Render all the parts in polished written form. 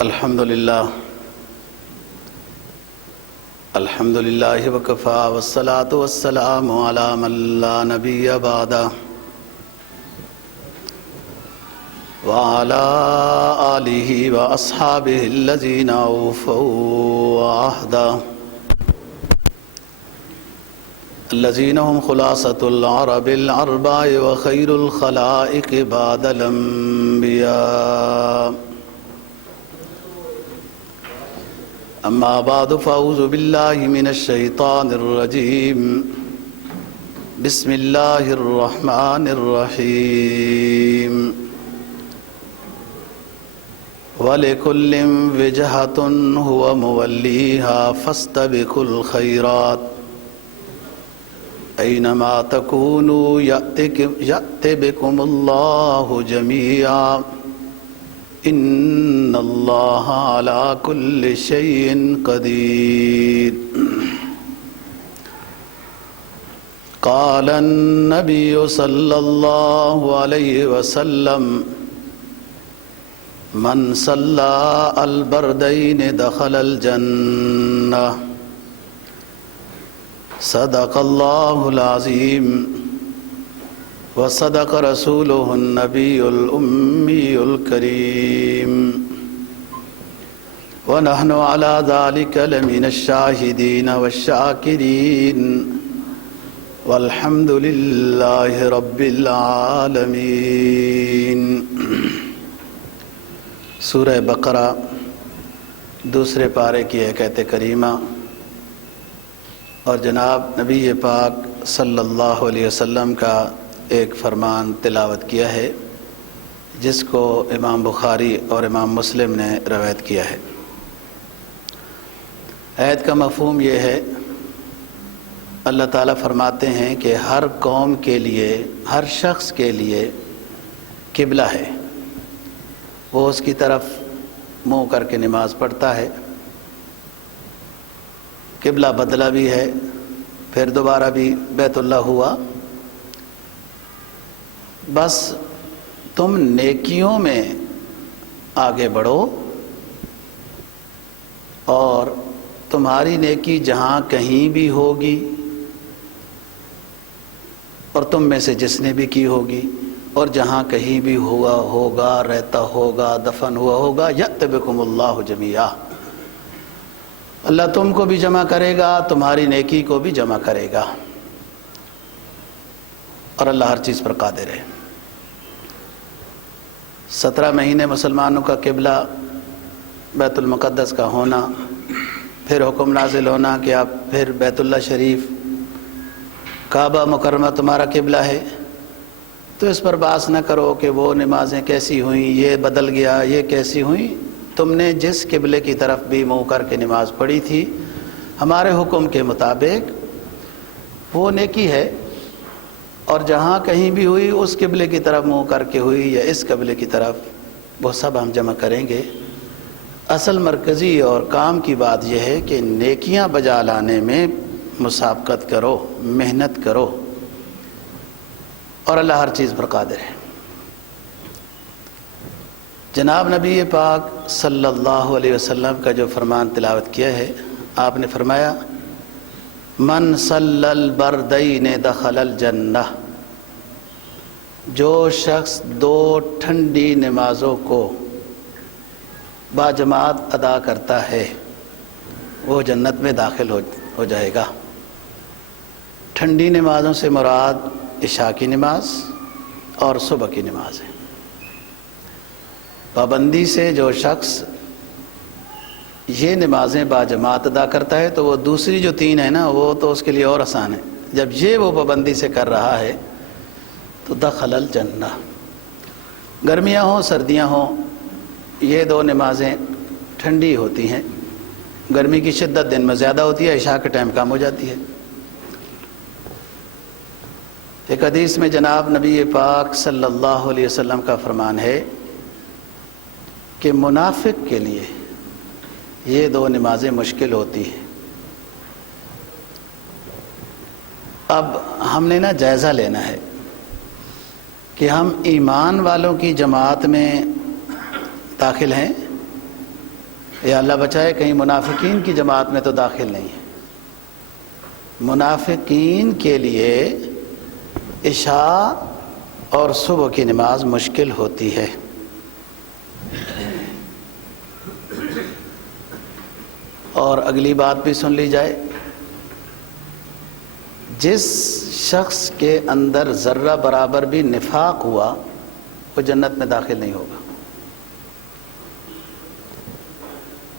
الحمدللہ وکفا والصلاة والسلام علی من لا نبی بعدہ وعلی آلہ واصحابہ الذین اوفوا عہدہ الذین هم خلاصۃ العرب الاربع وخیر الخلائق بعد الانبیاء اما بعد فاعوذ باللہ من الشیطان الرجیم بسم اللہ الرحمن الرحیم وَلِكُلٍّ وِجْهَةٌ هُوَ مُوَلِّيهَا فَاسْتَبِقُوا الْخَيْرَاتِ أَيْنَمَا تَكُونُوا يَأْتِ بِكُمُ اللَّهُ جَمِيعًا إِنَّ اللَّهَ عَلَى كُلِّ شَيْءٍ قَدِيرٌ قال النبي صلى الله عليه وسلم من صلى البردين دخل الجنة صدق الله العظيم وصدق رسوله النبي الأمي الكريم ونحن على ذلك لمن الشاهدين والشاكرين والحمد لله رب العالمين۔ سورہ بقرہ دوسرے پارے کی ایک آیت کریمہ اور جناب نبی پاک صلی اللہ علیہ وسلم کا ایک فرمان تلاوت کیا ہے جس کو امام بخاری اور امام مسلم نے روایت کیا ہے۔ آیت کا مفہوم یہ ہے، اللہ تعالیٰ فرماتے ہیں کہ ہر قوم کے لیے، ہر شخص کے لیے قبلہ ہے، وہ اس کی طرف منہ کر کے نماز پڑھتا ہے۔ قبلہ بدلا بھی ہے، پھر دوبارہ بھی بیت اللہ ہوا۔ بس تم نیکیوں میں آگے بڑھو اور تمہاری نیکی جہاں کہیں بھی ہوگی اور تم میں سے جس نے بھی کی ہوگی اور جہاں کہیں بھی ہوا ہوگا، رہتا ہوگا، دفن ہوا ہوگا، یأت بکم اللہ جمیعا، اللہ تم کو بھی جمع کرے گا، تمہاری نیکی کو بھی جمع کرے گا، اور اللہ ہر چیز پر قادر ہے۔ 17 مہینے مسلمانوں کا قبلہ بیت المقدس کا ہونا، پھر حکم نازل ہونا کہ آپ پھر بیت اللہ شریف، کعبہ مکرمہ تمہارا قبلہ ہے، تو اس پر بحث نہ کرو کہ وہ نمازیں کیسی ہوئیں، یہ بدل گیا، یہ کیسی ہوئیں۔ تم نے جس قبلے کی طرف بھی منہ کر کے نماز پڑھی تھی ہمارے حکم کے مطابق وہ نیکی ہے، اور جہاں کہیں بھی ہوئی اس قبلے کی طرف منہ کر کے ہوئی یا اس قبلے کی طرف، وہ سب ہم جمع کریں گے۔ اصل مرکزی اور کام کی بات یہ ہے کہ نیکیاں بجا لانے میں مسابقت کرو، محنت کرو، اور اللہ ہر چیز پر قادر ہے۔ جناب نبی پاک صلی اللہ علیہ وسلم کا جو فرمان تلاوت کیا ہے، آپ نے فرمایا من صلی البردین دخل الجنہ، جو شخص 2 ٹھنڈی نمازوں کو باجماعت ادا کرتا ہے وہ جنت میں داخل ہو جائے گا۔ ٹھنڈی نمازوں سے مراد عشاء کی نماز اور صبح کی نماز ہے۔ پابندی سے جو شخص یہ نمازیں باجماعت ادا کرتا ہے تو وہ دوسری جو 3 ہیں نا، وہ تو اس کے لیے اور آسان ہے۔ جب یہ وہ پابندی سے کر رہا ہے تو دخل الجنہ۔ گرمیاں ہوں سردیاں ہوں، یہ 2 نمازیں ٹھنڈی ہوتی ہیں، گرمی کی شدت دن میں زیادہ ہوتی ہے، عشاء کے ٹائم کم ہو جاتی ہے۔ ایک حدیث میں جناب نبی پاک صلی اللہ علیہ وسلم کا فرمان ہے کہ منافق کے لیے یہ 2 نمازیں مشکل ہوتی ہیں۔ اب ہم نے نا جائزہ لینا ہے کہ ہم ایمان والوں کی جماعت میں داخل ہیں یا اللہ بچائے کہیں منافقین کی جماعت میں تو داخل نہیں ہے۔ منافقین کے لیے عشاء اور صبح کی نماز مشکل ہوتی ہے۔ اور اگلی بات بھی سن لی جائے، جس شخص کے اندر ذرہ برابر بھی نفاق ہوا وہ جنت میں داخل نہیں ہوگا،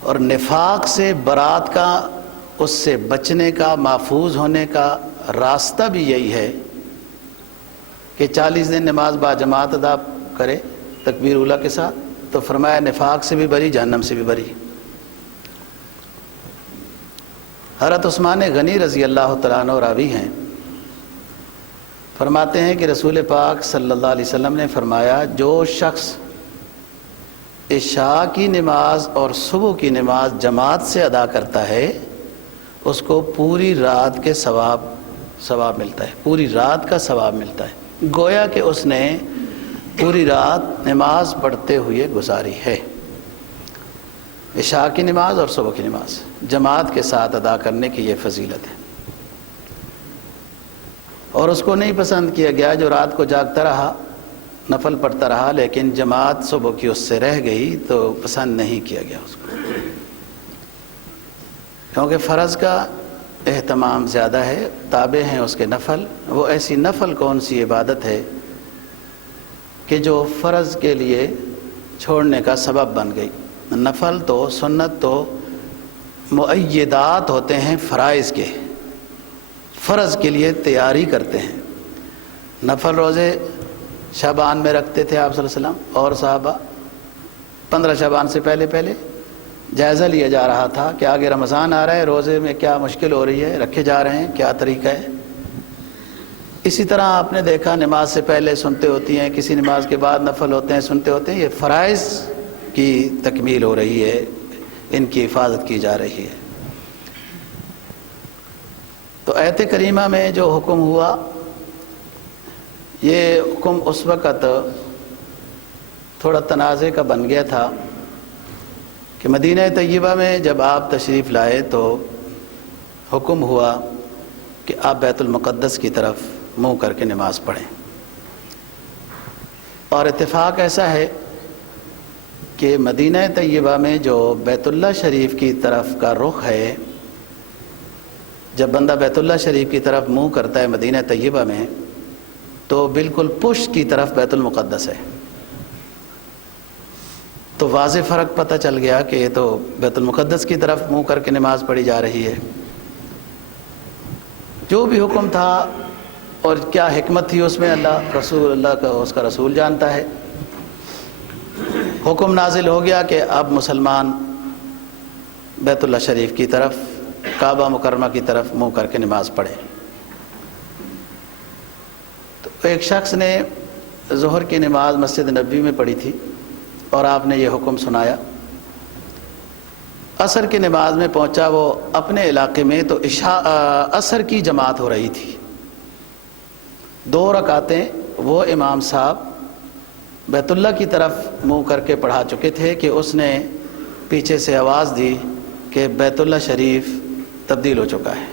اور نفاق سے برات کا، اس سے بچنے کا، محفوظ ہونے کا راستہ بھی یہی ہے کہ 40 دن نماز با جماعت ادا کرے تکبیر اولیٰ کے ساتھ، تو فرمایا نفاق سے بھی بری، جہنم سے بھی بری۔ حضرت عثمان غنی رضی اللہ تعالیٰ عنہ راوی ہیں، فرماتے ہیں کہ رسول پاک صلی اللہ علیہ وسلم نے فرمایا جو شخص عشاء کی نماز اور صبح کی نماز جماعت سے ادا کرتا ہے اس کو پوری رات کے ثواب ملتا ہے، پوری رات کا ثواب ملتا ہے، گویا کہ اس نے پوری رات نماز پڑھتے ہوئے گزاری ہے۔ عشاء کی نماز اور صبح کی نماز جماعت کے ساتھ ادا کرنے کی یہ فضیلت ہے، اور اس کو نہیں پسند کیا گیا جو رات کو جاگتا رہا، نفل پڑھتا رہا، لیکن جماعت صبح کی اس سے رہ گئی تو پسند نہیں کیا گیا اس کو، کیونکہ فرض کا اہتمام زیادہ ہے، تابع ہیں اس کے نفل۔ وہ ایسی نفل کون سی عبادت ہے کہ جو فرض کے لیے چھوڑنے کا سبب بن گئی؟ نفل تو، سنت تو مؤیدات ہوتے ہیں فرائض کے، فرض کے لیے تیاری کرتے ہیں۔ نفل روزے شعبان میں رکھتے تھے آپ صلی اللہ علیہ وسلم اور صحابہ، 15 شعبان سے پہلے جائزہ لیا جا رہا تھا کہ آگے رمضان آ رہا ہے، روزے میں کیا مشکل ہو رہی ہے، رکھے جا رہے ہیں، کیا طریقہ ہے۔ اسی طرح آپ نے دیکھا نماز سے پہلے سنتے ہوتی ہیں، کسی نماز کے بعد نفل ہوتے ہیں، سنتے ہوتے ہیں، یہ فرائض کی تکمیل ہو رہی ہے، ان کی حفاظت کی جا رہی ہے۔ تو آیت کریمہ میں جو حکم ہوا، یہ حکم اس وقت تھوڑا تنازع کا بن گیا تھا کہ مدینہ طیبہ میں جب آپ تشریف لائے تو حکم ہوا کہ آپ بیت المقدس کی طرف منہ کر کے نماز پڑھیں، اور اتفاق ایسا ہے کہ مدینہ طیبہ میں جو بیت اللہ شریف کی طرف کا رخ ہے، جب بندہ بیت اللہ شریف کی طرف منہ کرتا ہے مدینہ طیبہ میں تو بالکل پشت کی طرف بیت المقدس ہے، تو واضح فرق پتہ چل گیا کہ یہ تو بیت المقدس کی طرف منہ کر کے نماز پڑھی جا رہی ہے۔ جو بھی حکم تھا اور کیا حکمت تھی اس میں، اللہ کا اس کا رسول جانتا ہے۔ حکم نازل ہو گیا کہ اب مسلمان بیت اللہ شریف کی طرف، کعبہ مکرمہ کی طرف منہ کر کے نماز پڑھے۔ تو ایک شخص نے ظہر کی نماز مسجد نبوی میں پڑھی تھی اور آپ نے یہ حکم سنایا۔ عصر کی نماز میں پہنچا وہ اپنے علاقے میں، تو عصر کی جماعت ہو رہی تھی، 2 رکعتیں وہ امام صاحب بیت اللہ کی طرف منہ کر کے پڑھا چکے تھے کہ اس نے پیچھے سے آواز دی کہ بیت اللہ شریف تبدیل ہو چکا ہے،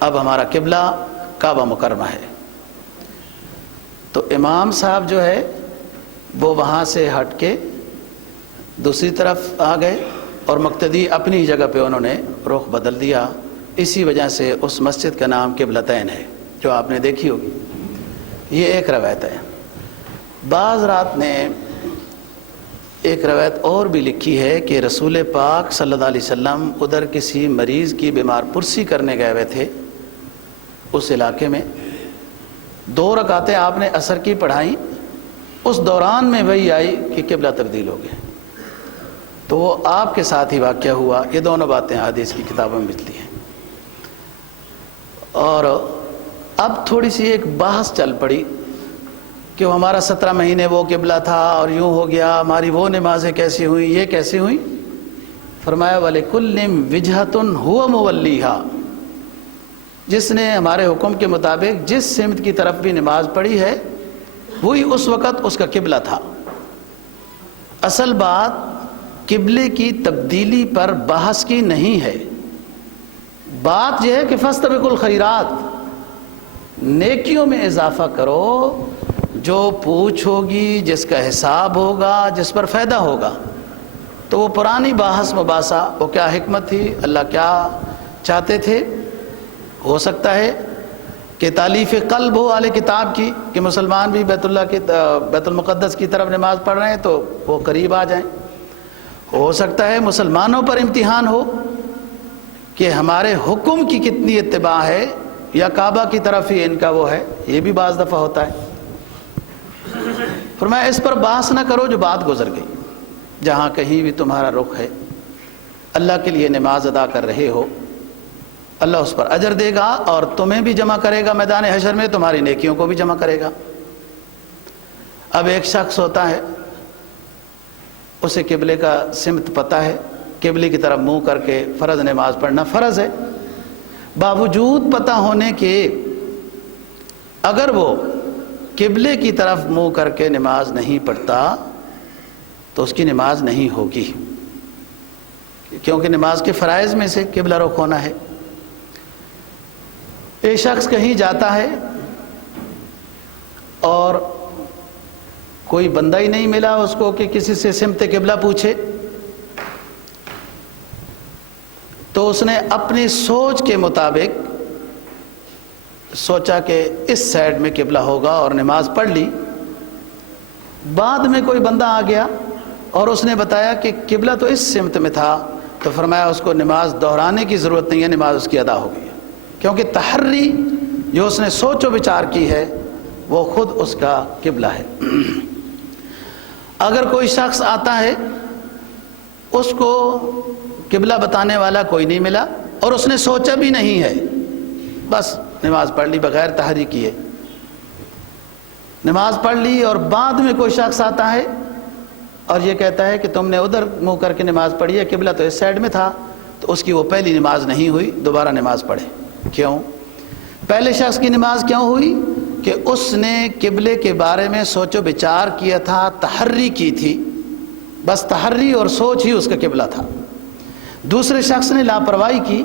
اب ہمارا قبلہ کعبہ مکرمہ ہے۔ تو امام صاحب جو ہے وہ وہاں سے ہٹ کے دوسری طرف آ گئے اور مقتدی اپنی جگہ پہ انہوں نے رخ بدل دیا۔ اسی وجہ سے اس مسجد کا نام قبلتین ہے جو آپ نے دیکھی ہوگی۔ یہ ایک روایت ہے۔ بعض رات نے ایک روایت اور بھی لکھی ہے کہ رسول پاک صلی اللہ علیہ وسلم ادھر کسی مریض کی بیمار پرسی کرنے گئے ہوئے تھے اس علاقے میں، 2 رکعتیں آپ نے عصر کی پڑھائیں، اس دوران میں وہی آئی کہ قبلہ تبدیل ہو گیا، تو وہ آپ کے ساتھ ہی واقعہ ہوا۔ یہ دونوں باتیں حدیث کی کتابوں میں ملتی ہیں۔ اور اب تھوڑی سی ایک بحث چل پڑی کہ ہمارا 17 مہینے وہ قبلہ تھا اور یوں ہو گیا، ہماری وہ نمازیں کیسی ہوئیں، یہ کیسی ہوئیں؟ فرمایا وَلِكُلٍّ وِجْهَةٌ هُوَ مُوَلِّيهَا، جس نے ہمارے حکم کے مطابق جس سمت کی طرف بھی نماز پڑھی ہے وہی اس وقت اس کا قبلہ تھا۔ اصل بات قبلے کی تبدیلی پر بحث کی نہیں ہے، بات یہ ہے کہ فاستبقوا الخیرات، نیکیوں میں اضافہ کرو، جو پوچھ ہوگی، جس کا حساب ہوگا، جس پر فائدہ ہوگا۔ تو وہ پرانی بحث مباحثہ، وہ کیا حکمت تھی، اللہ کیا چاہتے تھے؟ ہو سکتا ہے کہ تالیف قلب ہو اہل کتاب کی، کہ مسلمان بھی بیت المقدس کی طرف نماز پڑھ رہے ہیں تو وہ قریب آ جائیں۔ ہو سکتا ہے مسلمانوں پر امتحان ہو کہ ہمارے حکم کی کتنی اتباع ہے، یا کعبہ کی طرف ہی ان کا وہ ہے، یہ بھی بعض دفعہ ہوتا ہے۔ فرمایا اس پر بحث نہ کرو جو بات گزر گئی، جہاں کہیں بھی تمہارا رخ ہے، اللہ کے لیے نماز ادا کر رہے ہو، اللہ اس پر اجر دے گا، اور تمہیں بھی جمع کرے گا میدان حشر میں، تمہاری نیکیوں کو بھی جمع کرے گا۔ اب ایک شخص ہوتا ہے، اسے قبلے کا سمت پتہ ہے، قبلے کی طرف منہ کر کے فرض نماز پڑھنا فرض ہے، باوجود پتہ ہونے کے اگر وہ قبلے کی طرف منہ کر کے نماز نہیں پڑھتا تو اس کی نماز نہیں ہوگی، کیونکہ نماز کے فرائض میں سے قبلہ رخ ہونا ہے۔ ایک شخص کہیں جاتا ہے اور کوئی بندہ ہی نہیں ملا اس کو کہ کسی سے سمت قبلہ پوچھے، تو اس نے اپنی سوچ کے مطابق سوچا کہ اس سائیڈ میں قبلہ ہوگا اور نماز پڑھ لی۔ بعد میں کوئی بندہ آ گیا اور اس نے بتایا کہ قبلہ تو اس سمت میں تھا، تو فرمایا اس کو نماز دہرانے کی ضرورت نہیں ہے، نماز اس کی ادا ہو گئی ہے، کیونکہ تحری جو اس نے سوچ و بچار کی ہے وہ خود اس کا قبلہ ہے۔ اگر کوئی شخص آتا ہے، اس کو قبلہ بتانے والا کوئی نہیں ملا اور اس نے سوچا بھی نہیں ہے، بس نماز پڑھ لی بغیر تحری کیے، نماز پڑھ لی، اور بعد میں کوئی شخص آتا ہے اور یہ کہتا ہے کہ تم نے ادھر منہ کر کے نماز پڑھی ہے، قبلہ تو اس سائیڈ میں تھا، تو اس کی وہ پہلی نماز نہیں ہوئی، دوبارہ نماز پڑھے۔ کیوں؟ پہلے شخص کی نماز کیوں ہوئی؟ کہ اس نے قبلے کے بارے میں سوچ و بچار کیا تھا، تحری کی تھی، بس تحری اور سوچ ہی اس کا قبلہ تھا۔ دوسرے شخص نے لاپرواہی کی،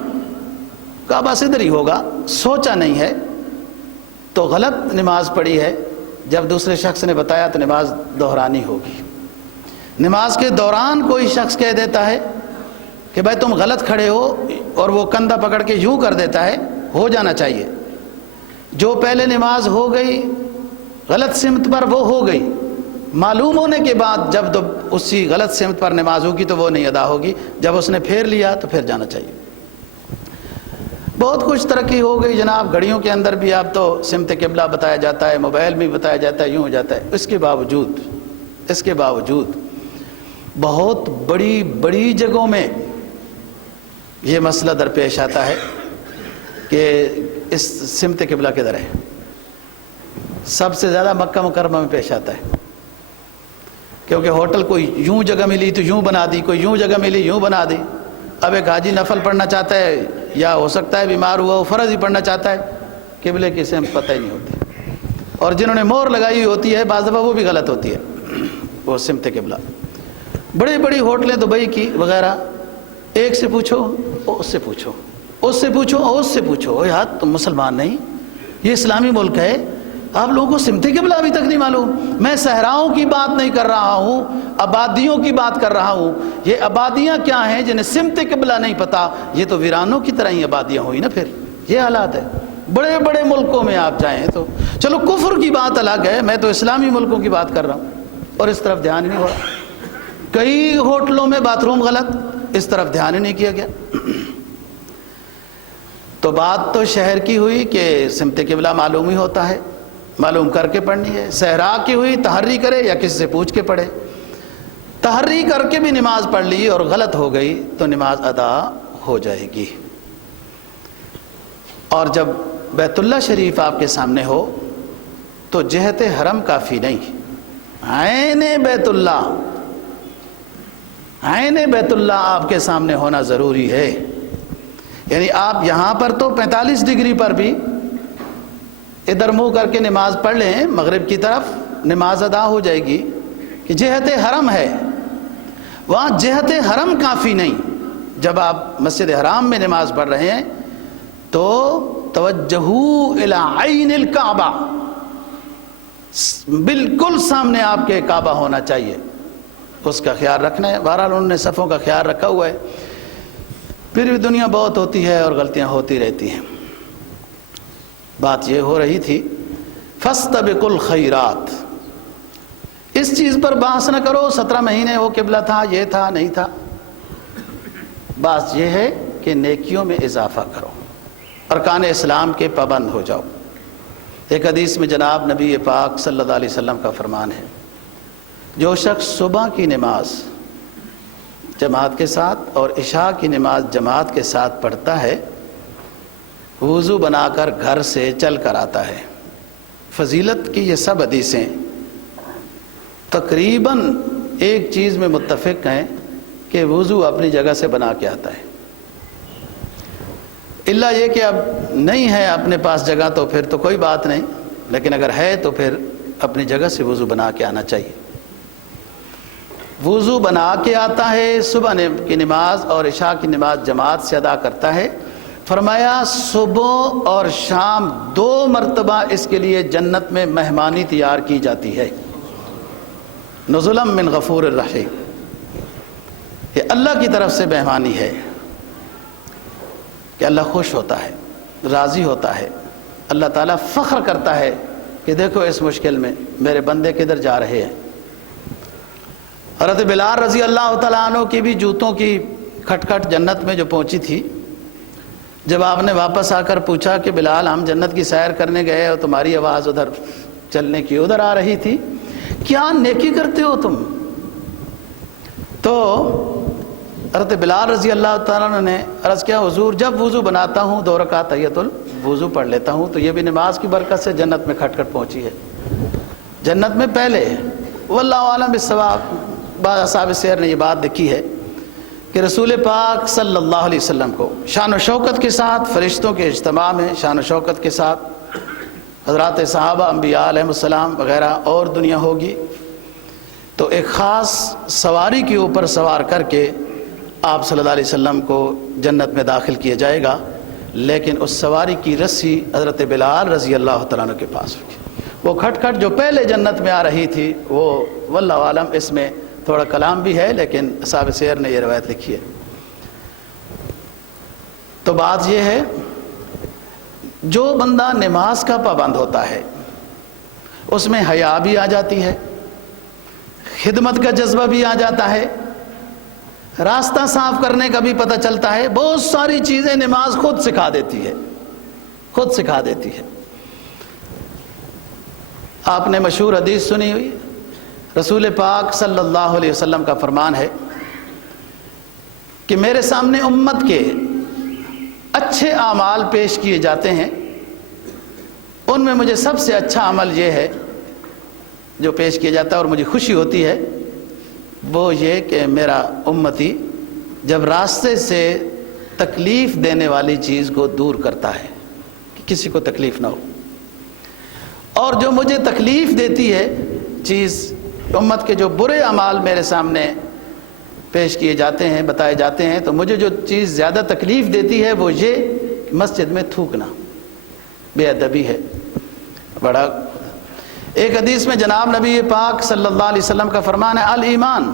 کعبہ سے ادھر ہی ہوگا، سوچا نہیں ہے، تو غلط نماز پڑھی ہے۔ جب دوسرے شخص نے بتایا تو نماز دہرانی ہوگی۔ نماز کے دوران کوئی شخص کہہ دیتا ہے کہ بھائی تم غلط کھڑے ہو، اور وہ کندھا پکڑ کے یوں کر دیتا ہے، ہو جانا چاہیے۔ جو پہلے نماز ہو گئی غلط سمت پر، وہ ہو گئی، معلوم ہونے کے بعد جب اسی غلط سمت پر نماز ہوگی تو وہ نہیں ادا ہوگی، جب اس نے پھیر لیا تو پھر جانا چاہیے۔ بہت کچھ ترقی ہو گئی جناب، گھڑیوں کے اندر بھی اب تو سمت قبلہ بتایا جاتا ہے، موبائل میں بتایا جاتا ہے، یوں ہو جاتا ہے۔ اس کے باوجود بہت بڑی بڑی جگہوں میں یہ مسئلہ درپیش آتا ہے کہ اس سمت قبلہ کدھر ہے۔ سب سے زیادہ مکہ مکرمہ میں پیش آتا ہے، کیونکہ ہوٹل کوئی یوں جگہ ملی تو یوں بنا دی، کوئی یوں جگہ ملی یوں بنا دی۔ اب ایک حاجی نفل پڑھنا چاہتا ہے، یا ہو سکتا ہے بیمار ہوا وہ فرض ہی پڑھنا چاہتا ہے، قبلے کی سمت پتہ ہی نہیں ہوتی، اور جنہوں نے مور لگائی ہوئی ہوتی ہے بعض دفعہ وہ بھی غلط ہوتی ہے، وہ سمت قبلہ۔ بڑی بڑی ہوٹلیں دبئی کی وغیرہ، ایک سے پوچھو اس سے پوچھو، اس سے پوچھو اس سے پوچھو، اوہ یار تم مسلمان نہیں، یہ اسلامی ملک ہے، آپ لوگوں کو سمت قبلہ ابھی تک نہیں معلوم۔ میں صحراؤں کی بات نہیں کر رہا ہوں، آبادیوں کی بات کر رہا ہوں۔ یہ آبادیاں کیا ہیں جنہیں سمت قبلہ نہیں پتہ؟ یہ تو ویرانوں کی طرح ہی آبادیاں ہوئی نا۔ پھر یہ حالات ہے، بڑے بڑے ملکوں میں آپ جائیں تو چلو کفر کی بات الگ ہے، میں تو اسلامی ملکوں کی بات کر رہا ہوں، اور اس طرف دھیان ہی نہیں ہو رہا۔ کئی ہوٹلوں میں باتھ روم غلط، اس طرف دھیان ہی نہیں کیا گیا۔ تو بات تو شہر کی ہوئی کہ سمت قبلہ معلوم ہی ہوتا ہے، معلوم کر کے پڑھنی ہے۔ صحرا کی ہوئی تحری کرے یا کسی سے پوچھ کے پڑھے۔ تحری کر کے بھی نماز پڑھ لی اور غلط ہو گئی تو نماز ادا ہو جائے گی۔ اور جب بیت اللہ شریف آپ کے سامنے ہو تو جہت حرم کافی نہیں، عین بیت اللہ آپ کے سامنے ہونا ضروری ہے۔ یعنی آپ یہاں پر تو 45 ڈگری پر بھی ادھر منہ کر کے نماز پڑھ لیں مغرب کی طرف، نماز ادا ہو جائے گی کہ جہت حرم ہے۔ وہاں جہت حرم کافی نہیں. جب آپ مسجد حرام میں نماز پڑھ رہے ہیں تو توجہو الی عین الکعبہ، بالکل سامنے آپ کے کعبہ ہونا چاہیے، اس کا خیال رکھنا ہے. بہرحال انہوں نے صفوں کا خیال رکھا ہوا ہے. پھر بھی دنیا بہت ہوتی ہے اور غلطیاں ہوتی رہتی ہیں. بات یہ ہو رہی تھی فاستبقوا الخیرات. اس چیز پر بحث نہ کرو 17 مہینے وہ قبلہ تھا، یہ تھا، نہیں تھا. بات یہ ہے کہ نیکیوں میں اضافہ کرو، ارکان اسلام کے پابند ہو جاؤ. ایک حدیث میں جناب نبی پاک صلی اللہ علیہ وسلم کا فرمان ہے، جو شخص صبح کی نماز جماعت کے ساتھ اور عشاء کی نماز جماعت کے ساتھ پڑھتا ہے، وضو بنا کر گھر سے چل کر آتا ہے. فضیلت کی یہ سب حدیثیں تقریباً ایک چیز میں متفق ہیں کہ وضو اپنی جگہ سے بنا کے آتا ہے. الا یہ کہ اب نہیں ہے اپنے پاس جگہ تو پھر تو کوئی بات نہیں، لیکن اگر ہے تو پھر اپنی جگہ سے وضو بنا کے آنا چاہیے. وضو بنا کے آتا ہے، صبح کی نماز اور عشاء کی نماز جماعت سے ادا کرتا ہے. فرمایا صبح اور شام 2 مرتبہ اس کے لیے جنت میں مہمانی تیار کی جاتی ہے. نزلا من غفور الرحیم، یہ اللہ کی طرف سے مہمانی ہے کہ اللہ خوش ہوتا ہے، راضی ہوتا ہے. اللہ تعالیٰ فخر کرتا ہے کہ دیکھو اس مشکل میں میرے بندے کدھر جا رہے ہیں. حضرت بلال رضی اللہ تعالیٰ عنہ کی بھی جوتوں کی کھٹکھٹ جنت میں جو پہنچی تھی. جب آپ نے واپس آ کر پوچھا کہ بلال ہم جنت کی سیر کرنے گئے اور تمہاری آواز ادھر چلنے کی ادھر آ رہی تھی، کیا نیکی کرتے ہو تم؟ تو حضرت بلال رضی اللہ تعالیٰ عنہ نے عرض کیا حضور جب وضو بناتا ہوں 2 رکعت تحیۃ الوضو پڑھ لیتا ہوں، تو یہ بھی نماز کی برکت سے جنت میں کھٹکھٹ پہنچی ہے. جنت میں پہلے واللہ عالم بالصواب بعض اصحاب سیر نے یہ بات لکھی ہے کہ رسول پاک صلی اللہ علیہ وسلم کو شان و شوکت کے ساتھ فرشتوں کے اجتماع میں شان و شوکت کے ساتھ حضرات صحابہ انبیاء علیہ السلام وغیرہ اور دنیا ہوگی، تو ایک خاص سواری کے اوپر سوار کر کے آپ صلی اللہ علیہ وسلم کو جنت میں داخل کیا جائے گا. لیکن اس سواری کی رسی حضرت بلال رضی اللہ تعالیٰ عنہ کے پاس ہوگی. وہ کھٹکھٹ جو پہلے جنت میں آ رہی تھی وہ واللہ عالم اس میں تھوڑا کلام بھی ہے، لیکن اصحاب سیر نے یہ روایت لکھی ہے. تو بات یہ ہے جو بندہ نماز کا پابند ہوتا ہے اس میں حیا بھی آ جاتی ہے، خدمت کا جذبہ بھی آ جاتا ہے، راستہ صاف کرنے کا بھی پتہ چلتا ہے. بہت ساری چیزیں نماز خود سکھا دیتی ہے، خود سکھا دیتی ہے. آپ نے مشہور حدیث سنی ہوئی، رسول پاک صلی اللہ علیہ وسلم کا فرمان ہے کہ میرے سامنے امت کے اچھے اعمال پیش کیے جاتے ہیں، ان میں مجھے سب سے اچھا عمل یہ ہے جو پیش کیا جاتا ہے اور مجھے خوشی ہوتی ہے، وہ یہ کہ میرا امتی جب راستے سے تکلیف دینے والی چیز کو دور کرتا ہے کہ کسی کو تکلیف نہ ہو، اور جو مجھے تکلیف دیتی ہے چیز، امت کے جو برے اعمال میرے سامنے پیش کیے جاتے ہیں بتائے جاتے ہیں، تو مجھے جو چیز زیادہ تکلیف دیتی ہے وہ یہ کہ مسجد میں تھوکنا بے ادبی ہے. بڑا ایک حدیث میں جناب نبی پاک صلی اللہ علیہ وسلم کا فرمان ہے الایمان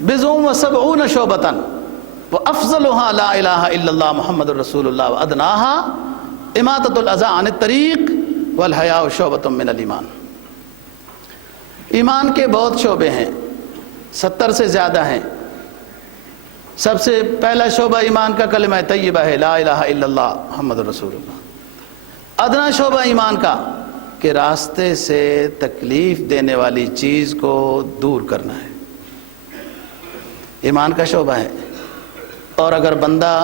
بضع وسبعون شعبۃ وافضلها لا الہ الا اللہ محمد الرسول اللہ وادناها اماطۃ الاذى عن الطریق والحیاء شعبۃ من الایمان. ایمان کے بہت شعبے ہیں، 70 سے زیادہ ہیں. سب سے پہلا شعبہ ایمان کا کلمہ طیبہ ہے، لا الہ الا اللہ محمد رسول اللہ. ادنا شعبہ ایمان کا کہ راستے سے تکلیف دینے والی چیز کو دور کرنا ہے، ایمان کا شعبہ ہے. اور اگر بندہ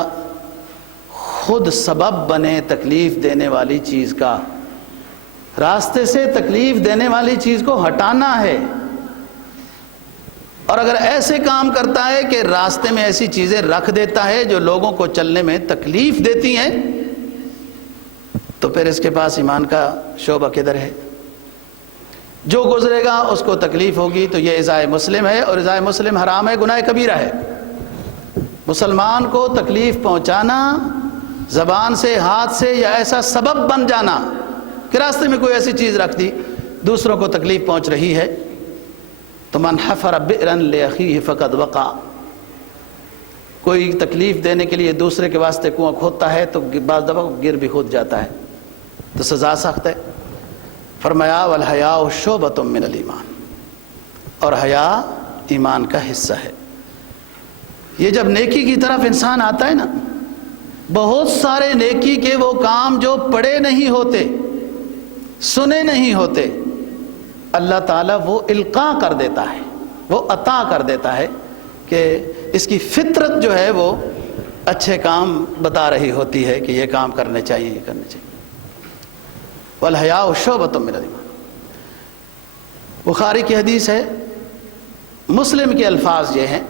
خود سبب بنے تکلیف دینے والی چیز کا، راستے سے تکلیف دینے والی چیز کو ہٹانا ہے، اور اگر ایسے کام کرتا ہے کہ راستے میں ایسی چیزیں رکھ دیتا ہے جو لوگوں کو چلنے میں تکلیف دیتی ہیں، تو پھر اس کے پاس ایمان کا شعبہ کدھر ہے؟ جو گزرے گا اس کو تکلیف ہوگی، تو یہ ازائے مسلم ہے، اور ازائے مسلم حرام ہے، گناہ کبیرہ ہے۔ مسلمان کو تکلیف پہنچانا، زبان سے، ہاتھ سے، یا ایسا سبب بن جانا کہ راستے میں کوئی ایسی چیز رکھ دی دوسروں کو تکلیف پہنچ رہی ہے، تو من حفر بئرا لأخیہ فقد وقع، کوئی تکلیف دینے کے لیے دوسرے کے واسطے کنواں کھودتا ہے تو بعض دفعہ گر بھی کھود جاتا ہے، تو سزا سخت ہے۔ فرمایا والحیاء شعبۃ من الایمان، اور حیا ایمان کا حصہ ہے۔ یہ جب نیکی کی طرف انسان آتا ہے نا، بہت سارے نیکی کے وہ کام جو پڑے نہیں ہوتے، سنے نہیں ہوتے، اللہ تعالیٰ وہ القاء کر دیتا ہے، وہ عطا کر دیتا ہے کہ اس کی فطرت جو ہے وہ اچھے کام بتا رہی ہوتی ہے کہ یہ کام کرنے چاہیے، یہ کرنے چاہیے۔ والحیاء شعبۃ من الایمان، بخاری کی حدیث ہے، مسلم کے الفاظ یہ ہیں،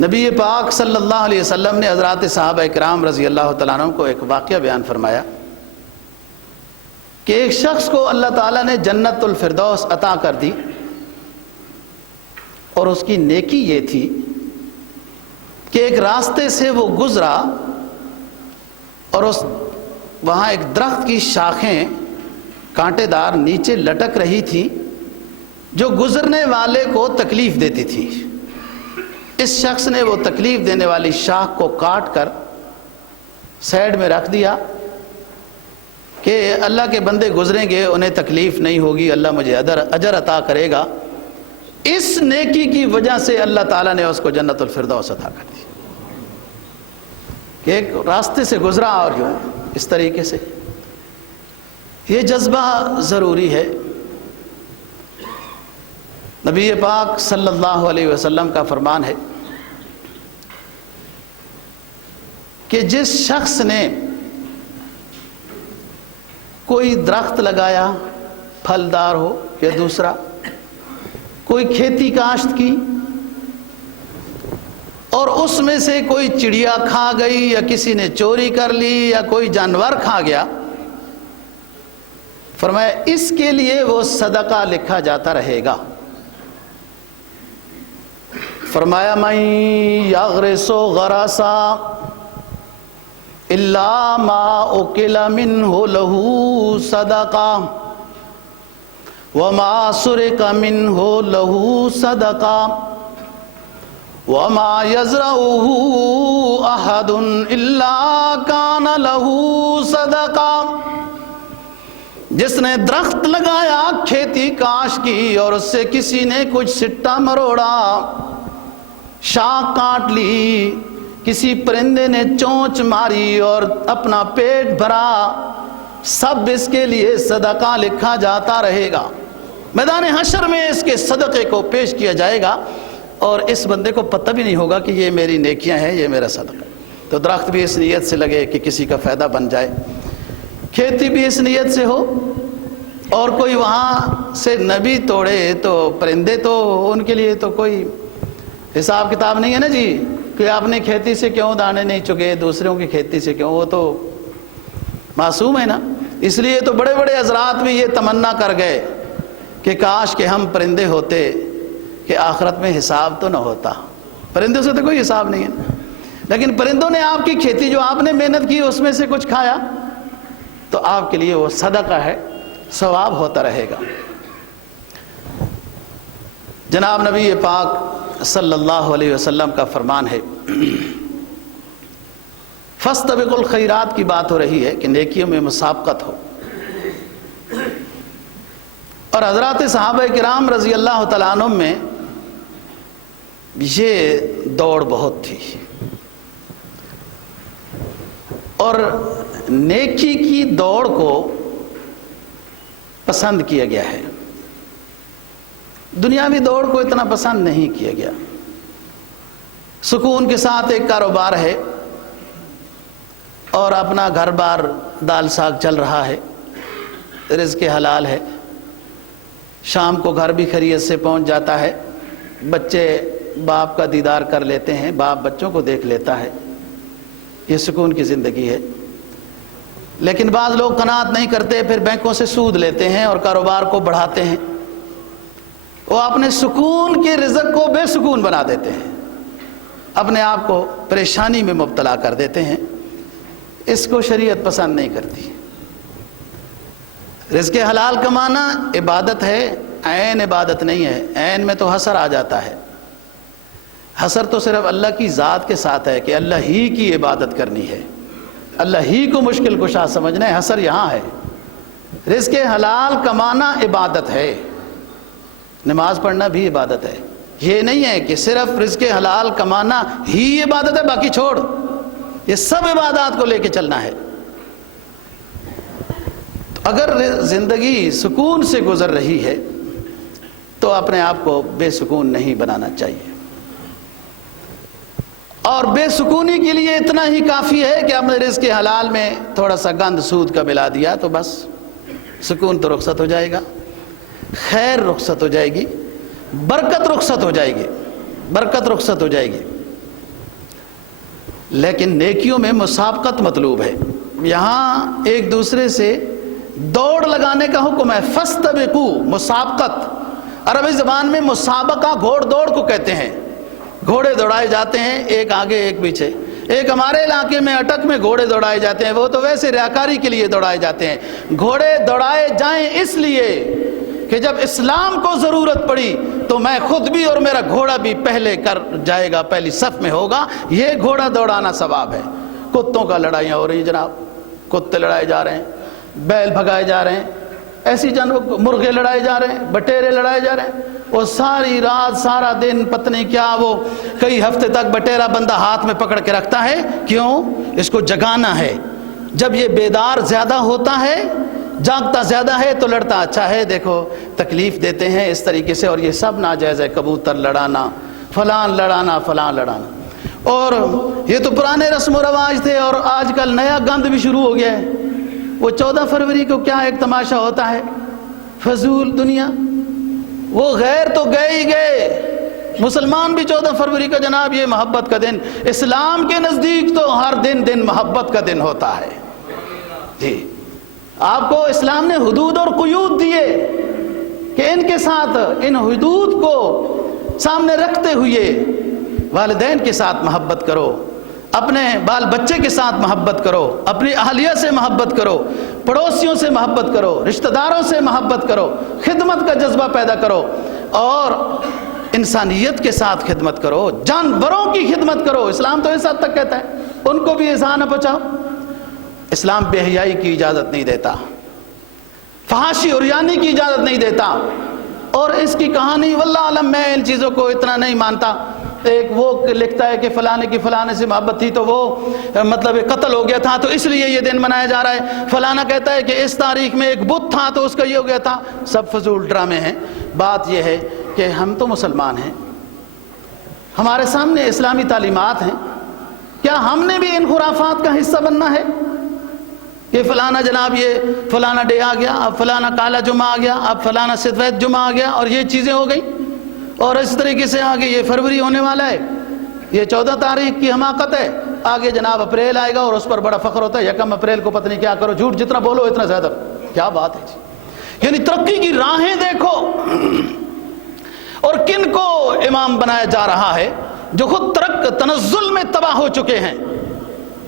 نبی پاک صلی اللہ علیہ وسلم نے حضرات صحابہ کرام رضی اللہ تعالیٰ عنہ کو ایک واقعہ بیان فرمایا کہ ایک شخص کو اللہ تعالیٰ نے جنت الفردوس عطا کر دی، اور اس کی نیکی یہ تھی کہ ایک راستے سے وہ گزرا اور وہاں ایک درخت کی شاخیں کانٹے دار نیچے لٹک رہی تھی جو گزرنے والے کو تکلیف دیتی تھی۔ اس شخص نے وہ تکلیف دینے والی شاخ کو کاٹ کر سائڈ میں رکھ دیا کہ اللہ کے بندے گزریں گے، انہیں تکلیف نہیں ہوگی، اللہ مجھے اجر عطا کرے گا۔ اس نیکی کی وجہ سے اللہ تعالیٰ نے اس کو جنت الفردوس عطا کر دی کہ ایک راستے سے گزرا، اور جو اس طریقے سے یہ جذبہ ضروری ہے۔ نبی پاک صلی اللہ علیہ وسلم کا فرمان ہے کہ جس شخص نے کوئی درخت لگایا، پھلدار ہو یا دوسرا، کوئی کھیتی کاشت کی، اور اس میں سے کوئی چڑیا کھا گئی یا کسی نے چوری کر لی یا کوئی جانور کھا گیا، فرمایا اس کے لیے وہ صدقہ لکھا جاتا رہے گا۔ فرمایا من یغرس غرسا الا ما اکل منہ لہ صدقہ وما سرق منہ لہ صدقہ وما یزرعہ احد الا کان لہ صدقہ۔ جس نے درخت لگایا، کھیتی کاش کی، اور اس سے کسی نے کچھ سٹا مروڑا، شاخ کاٹ لی، کسی پرندے نے چونچ ماری اور اپنا پیٹ بھرا، سب اس کے لیے صدقہ لکھا جاتا رہے گا۔ میدان حشر میں اس کے صدقے کو پیش کیا جائے گا، اور اس بندے کو پتہ بھی نہیں ہوگا کہ یہ میری نیکیاں ہیں، یہ میرا صدقہ ہے۔ تو درخت بھی اس نیت سے لگے کہ کسی کا فائدہ بن جائے، کھیتی بھی اس نیت سے ہو، اور کوئی وہاں سے نبی توڑے تو پرندے تو ان کے لیے تو کوئی حساب کتاب نہیں ہے نا جی، کہ آپ نے کھیتی سے کیوں دانے نہیں چگے، دوسروں کی کھیتی سے کیوں، وہ تو معصوم ہے نا۔ اس لیے تو بڑے بڑے حضرات بھی یہ تمنا کر گئے کہ کاش کہ ہم پرندے ہوتے کہ آخرت میں حساب تو نہ ہوتا۔ پرندوں سے تو کوئی حساب نہیں ہے، لیکن پرندوں نے آپ کی کھیتی جو آپ نے محنت کی اس میں سے کچھ کھایا تو آپ کے لیے وہ صدقہ ہے، ثواب ہوتا رہے گا۔ جناب نبی پاک صلی اللہ علیہ وسلم کا فرمان ہے، فاستبقوا الخیرات کی بات ہو رہی ہے کہ نیکیوں میں مسابقت ہو، اور حضرات صحابہ کرام رضی اللہ تعالیٰ عنہ میں یہ دوڑ بہت تھی، اور نیکی کی دوڑ کو پسند کیا گیا ہے، دنیاوی دوڑ کو اتنا پسند نہیں کیا گیا۔ سکون کے ساتھ ایک کاروبار ہے اور اپنا گھر بار دال ساگ چل رہا ہے، رزق حلال ہے، شام کو گھر بھی خیریت سے پہنچ جاتا ہے، بچے باپ کا دیدار کر لیتے ہیں، باپ بچوں کو دیکھ لیتا ہے، یہ سکون کی زندگی ہے۔ لیکن بعض لوگ قناعت نہیں کرتے، پھر بینکوں سے سود لیتے ہیں اور کاروبار کو بڑھاتے ہیں، وہ اپنے سکون کے رزق کو بے سکون بنا دیتے ہیں، اپنے آپ کو پریشانی میں مبتلا کر دیتے ہیں۔ اس کو شریعت پسند نہیں کرتی۔ رزق حلال کمانا عبادت ہے، عین عبادت نہیں ہے۔ عین میں تو حصر آ جاتا ہے۔ حصر تو صرف اللہ کی ذات کے ساتھ ہے کہ اللہ ہی کی عبادت کرنی ہے، اللہ ہی کو مشکل کشا سمجھنا ہے۔ حصر یہاں ہے۔ رزق حلال کمانا عبادت ہے، نماز پڑھنا بھی عبادت ہے۔ یہ نہیں ہے کہ صرف رزق حلال کمانا ہی عبادت ہے، باقی چھوڑ، یہ سب عبادات کو لے کے چلنا ہے۔ تو اگر زندگی سکون سے گزر رہی ہے تو اپنے آپ کو بے سکون نہیں بنانا چاہیے، اور بے سکونی کے لیے اتنا ہی کافی ہے کہ اپنے رزق حلال میں تھوڑا سا گند سود کا ملا دیا تو بس سکون تو رخصت ہو جائے گا، خیر رخصت ہو جائے گی، برکت رخصت ہو جائے گی، برکت رخصت ہو جائے گی۔ لیکن نیکیوں میں مسابقت مطلوب ہے۔ یہاں ایک دوسرے سے دوڑ لگانے کا حکم ہے۔ فاستبقوا، مسابقت، عربی زبان میں مسابقہ گھوڑ دوڑ کو کہتے ہیں۔ گھوڑے دوڑائے جاتے ہیں، ایک آگے ایک پیچھے۔ ایک ہمارے علاقے میں اٹک میں گھوڑے دوڑائے جاتے ہیں، وہ تو ویسے ریاکاری کے لیے دوڑائے جاتے ہیں۔ گھوڑے دوڑائے جائیں اس لیے کہ جب اسلام کو ضرورت پڑی تو میں خود بھی اور میرا گھوڑا بھی پہلے کر جائے گا، پہلی صف میں ہوگا۔ یہ گھوڑا دوڑانا ثواب ہے۔ کتوں کا لڑائیاں ہو رہی ہیں جناب، کتے لڑائے جا رہے ہیں، بیل بھگائے جا رہے ہیں، ایسی جانور، مرغے لڑائے جا رہے ہیں، بٹیرے لڑائے جا رہے ہیں۔ وہ ساری رات سارا دن پتہ نہیں کیا، وہ کئی ہفتے تک بٹیرا بندہ ہاتھ میں پکڑ کے رکھتا ہے۔ کیوں؟ اس کو جگانا ہے۔ جب یہ بیدار زیادہ ہوتا ہے، جاگتا زیادہ ہے تو لڑتا اچھا ہے۔ دیکھو تکلیف دیتے ہیں اس طریقے سے، اور یہ سب ناجائز ہے۔ کبوتر لڑانا، فلان لڑانا، فلان لڑانا، اور یہ تو پرانے رسم و رواج تھے، اور آج کل نیا گند بھی شروع ہو گیا ہے۔ وہ 14 فروری کو کیا ایک تماشا ہوتا ہے، فضول دنیا۔ وہ غیر تو گئے ہی گئے، مسلمان بھی 14 فروری کا جناب یہ محبت کا دن، اسلام کے نزدیک تو ہر دن محبت کا دن ہوتا ہے۔ جی، آپ کو اسلام نے حدود اور قیود دیے کہ ان کے ساتھ، ان حدود کو سامنے رکھتے ہوئے والدین کے ساتھ محبت کرو، اپنے بال بچے کے ساتھ محبت کرو، اپنی اہلیہ سے محبت کرو، پڑوسیوں سے محبت کرو، رشتہ داروں سے محبت کرو، خدمت کا جذبہ پیدا کرو، اور انسانیت کے ساتھ خدمت کرو، جانوروں کی خدمت کرو۔ اسلام تو اس حد تک کہتا ہے ان کو بھی ایذا نہ پہنچاؤ۔ اسلام بے حیائی کی اجازت نہیں دیتا، فحاشی اور یانی کی اجازت نہیں دیتا۔ اور اس کی کہانی واللہ عالم، میں ان چیزوں کو اتنا نہیں مانتا۔ ایک وہ لکھتا ہے کہ فلانے کی فلانے سے محبت تھی تو وہ مطلب قتل ہو گیا تھا تو اس لیے یہ دن منایا جا رہا ہے۔ فلانا کہتا ہے کہ اس تاریخ میں ایک بت تھا تو اس کا یہ ہو گیا تھا۔ سب فضول ڈرامے ہیں۔ بات یہ ہے کہ ہم تو مسلمان ہیں، ہمارے سامنے اسلامی تعلیمات ہیں، کیا ہم نے بھی ان خرافات کا حصہ بننا ہے کہ فلانا جناب یہ فلانا ڈے آ گیا، اب فلانا کالا جمعہ آ گیا، اب فلانا سفید جمعہ آ گیا، اور یہ چیزیں ہو گئیں، اور اس طریقے سے آگے یہ فروری ہونے والا ہے، یہ 14 تاریخ کی حماقت ہے، آگے جناب اپریل آئے گا اور اس پر بڑا فخر ہوتا ہے، 1 اپریل کو پتہ نہیں کیا کرو، جھوٹ جتنا بولو اتنا زیادہ۔ کیا بات ہے جی! یعنی ترقی کی راہیں دیکھو، اور کن کو امام بنایا جا رہا ہے جو خود تنزل میں تباہ ہو چکے ہیں،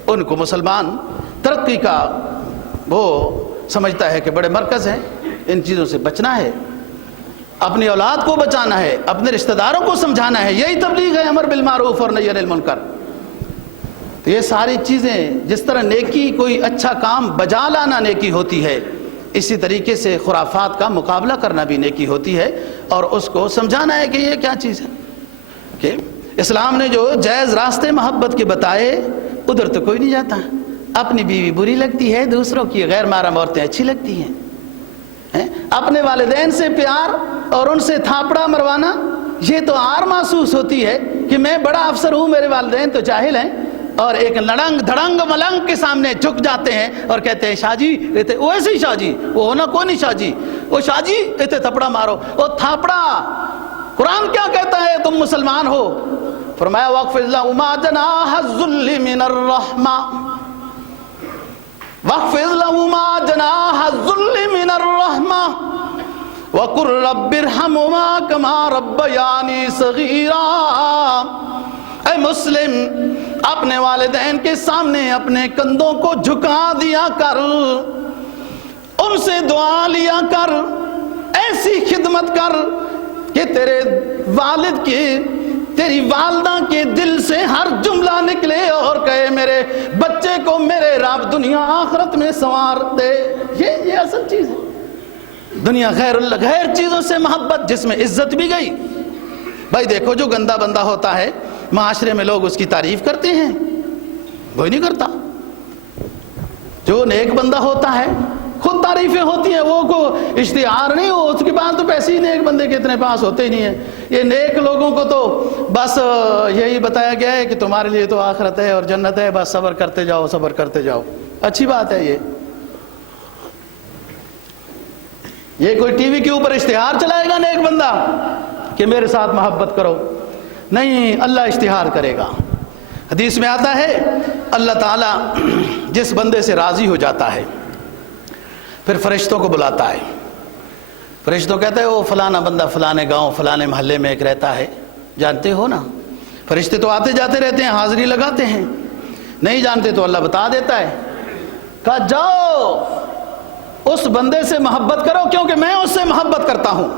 ان کو مسلمان ترقی کا وہ سمجھتا ہے کہ بڑے مرکز ہیں۔ ان چیزوں سے بچنا ہے، اپنی اولاد کو بچانا ہے، اپنے رشتہ داروں کو سمجھانا ہے، یہی تبلیغ ہے، امر بالمعروف اور نہی عن المنکر۔ تو یہ ساری چیزیں، جس طرح نیکی کوئی اچھا کام بجا لانا نیکی ہوتی ہے، اسی طریقے سے خرافات کا مقابلہ کرنا بھی نیکی ہوتی ہے، اور اس کو سمجھانا ہے کہ یہ کیا چیز ہے۔ کہ اسلام نے جو جائز راستے محبت کے بتائے ادھر تو کوئی نہیں جاتا۔ اپنی بیوی بری لگتی ہے، دوسروں کی غیر محرم عورتیں اچھی لگتی ہیں۔ اپنے والدین سے پیار اور ان سے تھاپڑا مروانا، یہ تو آر محسوس ہوتی ہے کہ میں بڑا افسر ہوں، میرے والدین تو جاہل ہیں، اور ایک لڑنگ دھڑنگ ملنگ کے سامنے جھک جاتے ہیں اور کہتے ہیں شاہ جی وہ ایسے ہی شاہ جی، وہ ہونا کون نہیں شاہ جی، وہ شاہ جی اتنے تھپڑا مارو، وہ تھاپڑا۔ قرآن کیا کہتا ہے؟ تم مسلمان ہو، فرمایا وَاخْفِضْ لَهُمَا جَنَاحَ الذُّلِّ مِنَ الرَّحْمَةِ، وَاخْفِضْ لَهُمَا جَنَاحَ الذُّلِّ مِنَ الرَّحْمَةِ وَقُلْ رَبِّ ارْحَمْهُمَا كَمَا رَبَّيَانِي صَغِيرًا۔ اے مسلم، اپنے والدین کے سامنے اپنے کندھوں کو جھکا دیا کر، ان سے دعا لیا کر، ایسی خدمت کر کہ تیرے والد کی، تیری والدہ کے دل سے ہر جملہ نکلے اور کہے میرے بچے کو میرے رب دنیا آخرت میں سنوار دے۔ یہ اصل چیز ہے۔ دنیا غیر چیزوں سے محبت، جس میں عزت بھی گئی۔ بھائی دیکھو، جو گندا بندہ ہوتا ہے معاشرے میں لوگ اس کی تعریف کرتے ہیں، کوئی نہیں کرتا۔ جو نیک بندہ ہوتا ہے خود تعریفیں ہوتی ہیں، وہ کو اشتہار نہیں ہو، اس کے پاس تو پیسے ہی نیک بندے کے اتنے پاس ہوتے ہی نہیں ہیں۔ یہ نیک لوگوں کو تو بس یہی بتایا گیا ہے کہ تمہارے لیے تو آخرت ہے اور جنت ہے، بس صبر کرتے جاؤ، صبر کرتے جاؤ۔ اچھی بات ہے یہ کوئی ٹی وی کے اوپر اشتہار چلائے گا نیک بندہ کہ میرے ساتھ محبت کرو؟ نہیں، اللہ اشتہار کرے گا۔ حدیث میں آتا ہے اللہ تعالیٰ جس بندے سے راضی ہو جاتا ہے پھر فرشتوں کو بلاتا ہے۔ فرشتوں کہتے ہیں وہ فلانا بندہ فلانے گاؤں فلانے محلے میں ایک رہتا ہے، جانتے ہو نا؟ فرشتے تو آتے جاتے رہتے ہیں، حاضری لگاتے ہیں۔ نہیں جانتے تو اللہ بتا دیتا ہے، کہا جاؤ اس بندے سے محبت کرو کیونکہ میں اس سے محبت کرتا ہوں،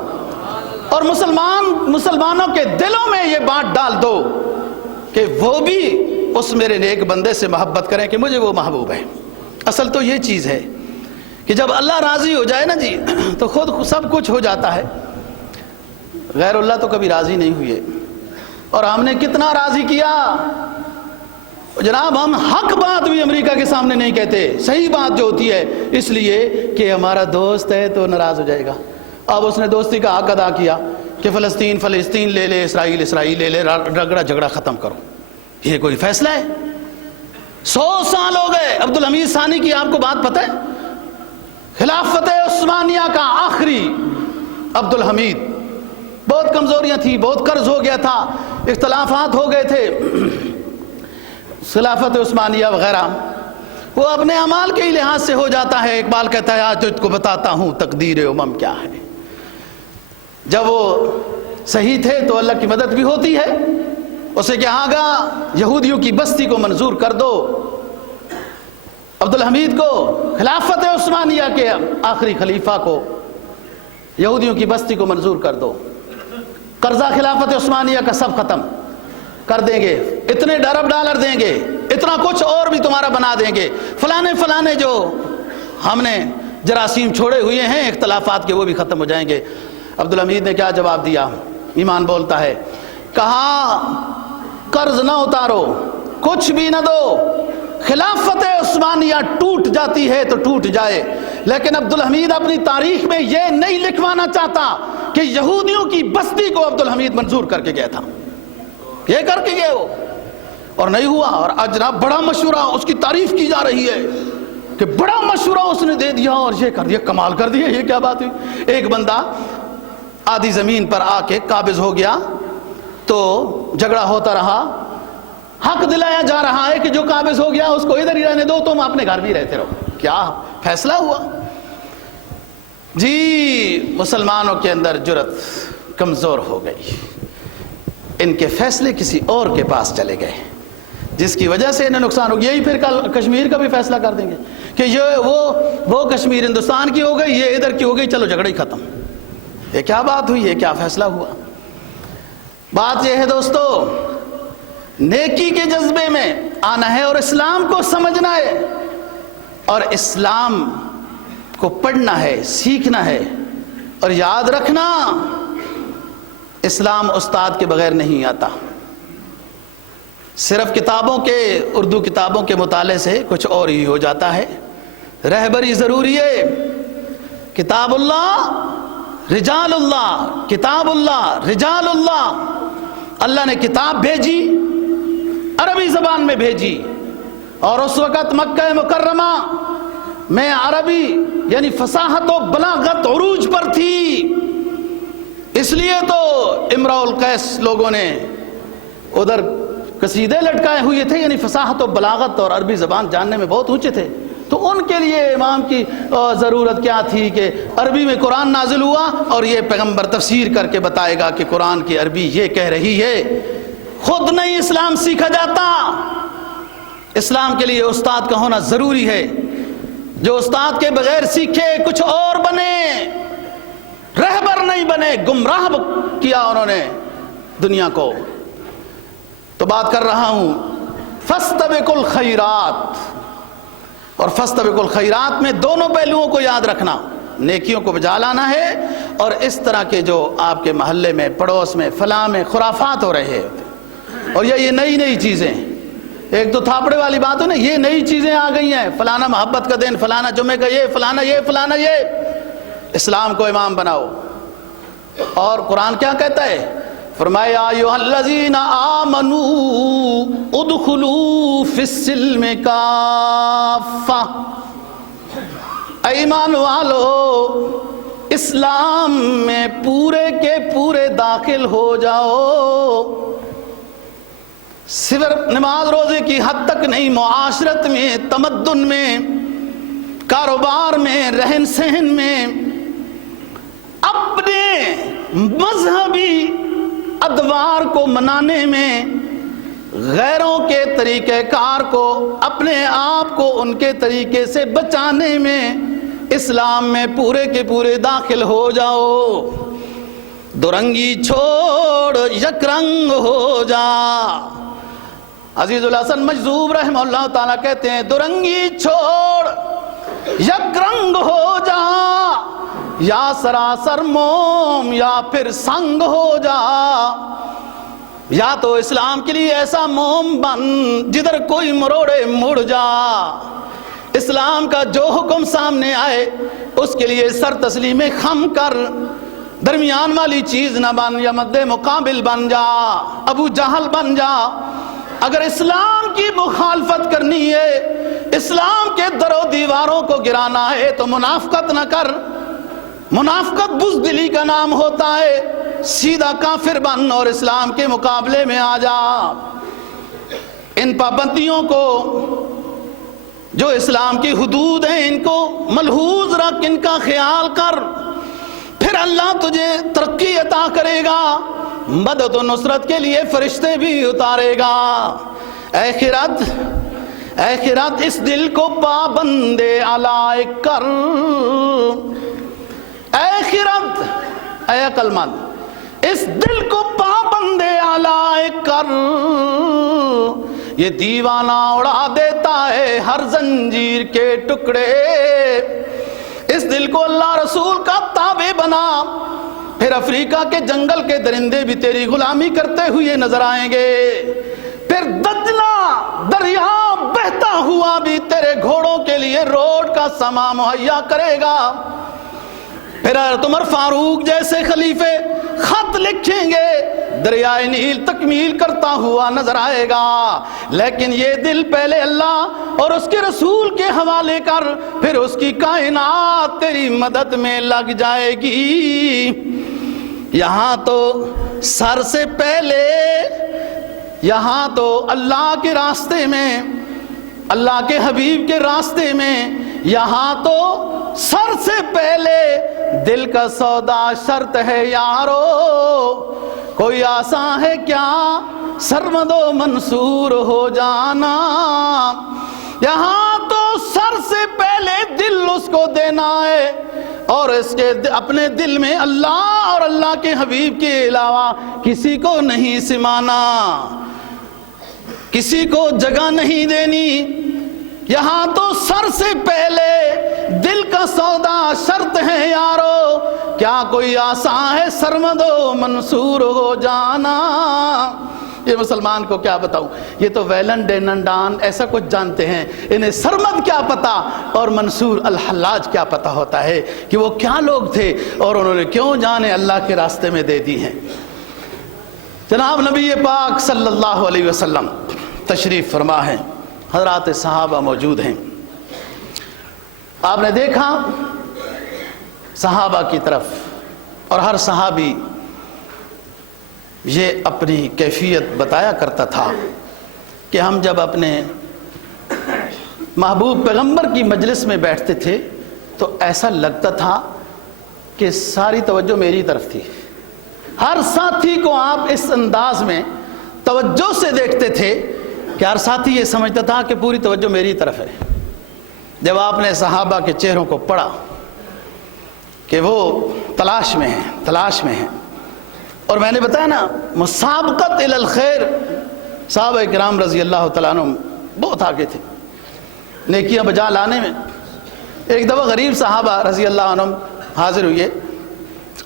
اور مسلمانوں کے دلوں میں یہ بات ڈال دو کہ وہ بھی اس میرے نیک بندے سے محبت کریں کہ مجھے وہ محبوب ہے۔ اصل تو یہ چیز ہے کہ جب اللہ راضی ہو جائے نا جی تو خود سب کچھ ہو جاتا ہے۔ غیر اللہ تو کبھی راضی نہیں ہوئے، اور ہم نے کتنا راضی کیا جناب۔ ہم حق بات بھی امریکہ کے سامنے نہیں کہتے، صحیح بات جو ہوتی ہے، اس لیے کہ ہمارا دوست ہے تو ناراض ہو جائے گا۔ اب اس نے دوستی کا حق ادا کیا کہ فلسطین لے لے، اسرائیل لے لے، رگڑا جھگڑا ختم کرو۔ یہ کوئی فیصلہ ہے؟ 100 سال ہو گئے۔ عبدالحمید ثانی کی آپ کو بات پتہ ہے؟ خلافت عثمانیہ کا آخری عبدالحمید، بہت کمزوریاں تھیں، بہت قرض ہو گیا تھا، اختلافات ہو گئے تھے، خلافت عثمانیہ وغیرہ۔ وہ اپنے اعمال کے ہی لحاظ سے ہو جاتا ہے۔ اقبال کہتا ہے آج تجھ کو بتاتا ہوں تقدیر امم کیا ہے۔ جب وہ صحیح تھے تو اللہ کی مدد بھی ہوتی ہے۔ اسے کہا گا یہودیوں کی بستی کو منظور کر دو، عبدالحمید کو، خلافت عثمانیہ کے آخری خلیفہ کو یہودیوں کی بستی کو منظور کر دو، قرضہ خلافت عثمانیہ کا سب ختم کر دیں گے، اتنے ارب ڈالر دیں گے، اتنا کچھ اور بھی تمہارا بنا دیں گے، فلانے جو ہم نے جراثیم چھوڑے ہوئے ہیں اختلافات کے وہ بھی ختم ہو جائیں گے۔ عبدالحمید نے کیا جواب دیا؟ ایمان بولتا ہے، کہا قرض نہ اتارو، کچھ بھی نہ دو، خلافت عثمانیہ ٹوٹ جاتی ہے تو ٹوٹ جائے، لیکن عبدالحمید اپنی تاریخ میں یہ نہیں لکھوانا چاہتا کہ یہودیوں کی بستی کو عبدالحمید منظور کر کے گیا تھا۔ یہ کر کے گئے وہ، اور نہیں ہوا۔ اور آج جناب بڑا مشورہ اس کی تعریف کی جا رہی ہے کہ بڑا مشورہ اس نے دے دیا اور یہ کر دیا، کمال کر دیا۔ یہ کیا بات ہوئی؟ ایک بندہ آدھی زمین پر آ کے قابض ہو گیا تو جھگڑا ہوتا رہا، حق دلایا جا رہا ہے کہ جو قابض ہو گیا اس کو ادھر ہی رہنے دو، تم اپنے گھر بھی رہتے رہو۔ کیا فیصلہ ہوا؟ جی مسلمانوں کے اندر جرت کمزور ہو گئی، ان کے فیصلے کسی اور کے پاس چلے گئے جس کی وجہ سے انہیں نقصان ہو گیا۔ یہی پھر کل کشمیر کا بھی فیصلہ کر دیں گے کہ یہ وہ کشمیر ہندوستان کی ہو گئی، یہ ادھر کی ہو گئی، چلو جھگڑا ہی ختم۔ یہ کیا بات ہوئی؟ یہ کیا فیصلہ ہوا؟ بات یہ ہے دوستو، نیکی کے جذبے میں آنا ہے اور اسلام کو سمجھنا ہے اور اسلام کو پڑھنا ہے، سیکھنا ہے، اور یاد رکھنا اسلام استاد کے بغیر نہیں آتا۔ صرف کتابوں کے، اردو کتابوں کے مطالعے سے کچھ اور ہی ہو جاتا ہے۔ رہبری ضروری ہے۔ کتاب اللہ رجال اللہ، کتاب اللہ رجال اللہ۔ اللہ نے کتاب بھیجی، عربی زبان میں بھیجی، اور اس وقت مکہ مکرمہ میں عربی یعنی فصاحت و بلاغت عروج پر تھی، اس لیے تو امراء القیس لوگوں نے ادھر قصیدے لٹکائے ہوئے تھے، یعنی فصاحت و بلاغت اور عربی زبان جاننے میں بہت اونچے تھے۔ تو ان کے لیے امام کی ضرورت کیا تھی کہ عربی میں قرآن نازل ہوا اور یہ پیغمبر تفسیر کر کے بتائے گا کہ قرآن کی عربی یہ کہہ رہی ہے. خود نہیں اسلام سیکھا جاتا. اسلام کے لیے استاد کا ہونا ضروری ہے. جو استاد کے بغیر سیکھے کچھ اور بنے، رہبر نہیں بنے، گمراہ کیا انہوں نے دنیا کو. تو بات کر رہا ہوں فاستبقوا الخیرات. اور فاستبقوا الخیرات میں دونوں پہلوؤں کو یاد رکھنا، نیکیوں کو بجا لانا ہے، اور اس طرح کے جو آپ کے محلے میں، پڑوس میں، فلاں میں خرافات ہو رہے ہیں، اور یہ نئی چیزیں، ایک تو تھاپڑے والی بات ہے نا، یہ نئی چیزیں آ گئی ہیں، فلانا محبت کا دن، فلانا جمعے کا یہ، فلانا یہ. اسلام کو امام بناؤ. اور قرآن کیا کہتا ہے؟ فرمایا ایھا الذین آمنوا ادخلوا فی السلم کافہ. ایمان والو اسلام میں پورے کے پورے داخل ہو جاؤ. صرف نماز روزے کی حد تک نہیں، معاشرت میں، تمدن میں، کاروبار میں، رہن سہن میں، اپنے مذہبی ادوار کو منانے میں، غیروں کے طریقہ کار کو اپنے آپ کو ان کے طریقے سے بچانے میں اسلام میں پورے کے پورے داخل ہو جاؤ. دورنگی چھوڑ یک رنگ ہو جا. عزیز الحسن مجذوب رحمہ اللہ تعالیٰ کہتے ہیں دورنگی چھوڑ یک رنگ ہو جا، یا سراسر موم یا پھر سنگ ہو جا. یا تو اسلام کے لیے ایسا موم بن جدھر کوئی مروڑے مڑ جا. اسلام کا جو حکم سامنے آئے اس کے لیے سر تسلیم خم کر، درمیان والی چیز نہ بن، یا مد مقابل بن جا، ابو جہل بن جا. اگر اسلام کی مخالفت کرنی ہے، اسلام کے در و دیواروں کو گرانا ہے تو منافقت نہ کر. منافقت بزدلی کا نام ہوتا ہے. سیدھا کافر بن اور اسلام کے مقابلے میں آ جا. ان پابندیوں کو جو اسلام کی حدود ہیں ان کو ملحوظ رکھ، ان کا خیال کر، پھر اللہ تجھے ترقی عطا کرے گا. مدد و نصرت کے لیے فرشتے بھی اتارے گا. اے خرد اس دل کو پابند علائق کر. اے خرد، اے عقل مند، اس دل کو پابند علائق کر. یہ دیوانہ اڑا دیتا ہے ہر زنجیر کے ٹکڑے. اس دل کو اللہ رسول کا تابع بنا، پھر افریقہ کے جنگل کے درندے بھی تیری غلامی کرتے ہوئے نظر آئیں گے. پھر دجلہ دریا بہتا ہوا بھی تیرے گھوڑوں کے لیے روڈ کا سامان مہیا کرے گا. پھر عمر فاروق جیسے خلیفے خط لکھیں گے، دریائے نیل تکمیل کرتا ہوا نظر آئے گا. لیکن یہ دل پہلے اللہ اور اس کے رسول کے حوالے کر، پھر اس کی کائنات تیری مدد میں لگ جائے گی. یہاں تو سر سے پہلے، یہاں تو اللہ کے راستے میں، اللہ کے حبیب کے راستے میں، یہاں تو سر سے پہلے دل کا سودا شرط ہے یارو. کوئی آسان ہے کیا سرمد و منصور ہو جانا. یہاں تو سر سے پہلے دل اس کو دینا ہے، اور اس کے اپنے دل میں اللہ اور اللہ کے حبیب کے علاوہ کسی کو نہیں سمانا، کسی کو جگہ نہیں دینی. یہاں تو سر سے پہلے دل کا سودا شرط ہے یارو. کیا کوئی آسان ہے سرمد و منصور ہو جانا. یہ مسلمان کو کیا بتاؤں، یہ تو ویلن ڈیننڈان ایسا کچھ جانتے ہیں، انہیں سرمد کیا پتا اور منصور الحلاج کیا پتا ہوتا ہے کہ وہ کیا لوگ تھے اور انہوں نے کیوں جانے اللہ کے راستے میں دے دی ہیں. جناب نبی پاک صلی اللہ علیہ وسلم تشریف فرما ہیں، حضرات صحابہ موجود ہیں. آپ نے دیکھا صحابہ کی طرف، اور ہر صحابی یہ اپنی کیفیت بتایا کرتا تھا کہ ہم جب اپنے محبوب پیغمبر کی مجلس میں بیٹھتے تھے تو ایسا لگتا تھا کہ ساری توجہ میری طرف تھی. ہر ساتھی کو آپ اس انداز میں توجہ سے دیکھتے تھے کہ ہر ساتھی یہ سمجھتا تھا کہ پوری توجہ میری طرف ہے. جب آپ نے صحابہ کے چہروں کو پڑھا کہ وہ تلاش میں ہیں اور میں نے بتایا نا مسابقت الی الخیر، صحابہ کرام رضی اللہ تعالیٰ عنہ بہت آگے تھے نیکیاں بجا لانے میں. ایک دفعہ غریب صحابہ رضی اللہ عنہ حاضر ہوئے،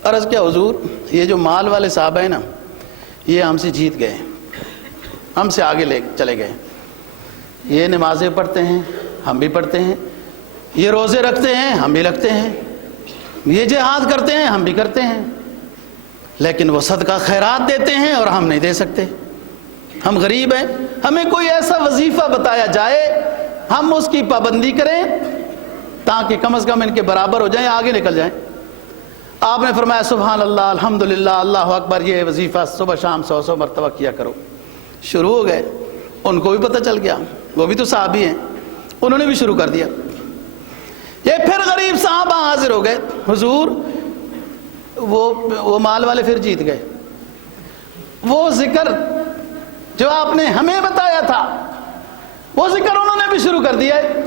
عرض کیا حضور یہ جو مال والے صحابہ ہیں نا یہ ہم سے جیت گئے، ہم سے آگے لے چلے گئے. یہ نمازیں پڑھتے ہیں ہم بھی پڑھتے ہیں، یہ روزے رکھتے ہیں ہم بھی رکھتے ہیں، یہ جہاد کرتے ہیں ہم بھی کرتے ہیں، لیکن وہ صدقہ خیرات دیتے ہیں اور ہم نہیں دے سکتے. ہم غریب ہیں، ہمیں کوئی ایسا وظیفہ بتایا جائے ہم اس کی پابندی کریں تاکہ کم از کم ان کے برابر ہو جائیں، آگے نکل جائیں. آپ نے فرمایا سبحان اللہ الحمدللہ اللہ اکبر، یہ وظیفہ صبح شام 100 مرتبہ کیا کرو. شروع ہو گئے، ان کو بھی پتہ چل گیا، وہ بھی تو صحابی ہیں، انہوں نے بھی شروع کر دیا. یہ پھر غریب صحابہ حاضر ہو گئے، حضور وہ مال والے پھر جیت گئے، وہ ذکر جو آپ نے ہمیں بتایا تھا وہ ذکر انہوں نے بھی شروع کر دیا ہے.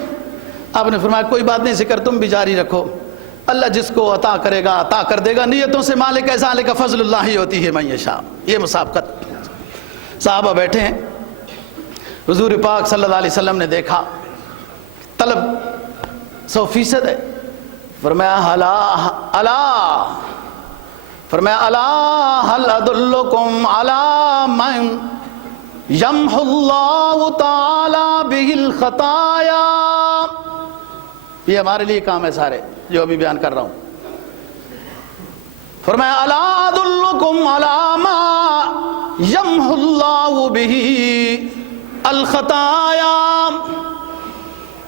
آپ نے فرمایا کوئی بات نہیں، ذکر تم بھی جاری رکھو، اللہ جس کو عطا کرے گا عطا کر دے گا، نیتوں سے مالک ہے ذالک فضل اللہ ہوتی ہے من یشاء. یہ مسابقت. صحابہ بیٹھے ہیں، حضور پاک صلی اللہ علیہ وسلم نے دیکھا طلب 100% ہے. فرمایا الا هل ادلکم علی من یمحو اللہ تعالی بہ الخطایا. یہ ہمارے لیے کام ہے سارے جو ابھی بیان کر رہا ہوں. فرمایا الا ادلکم علی ما یمحو اللہ بہ الخطایا.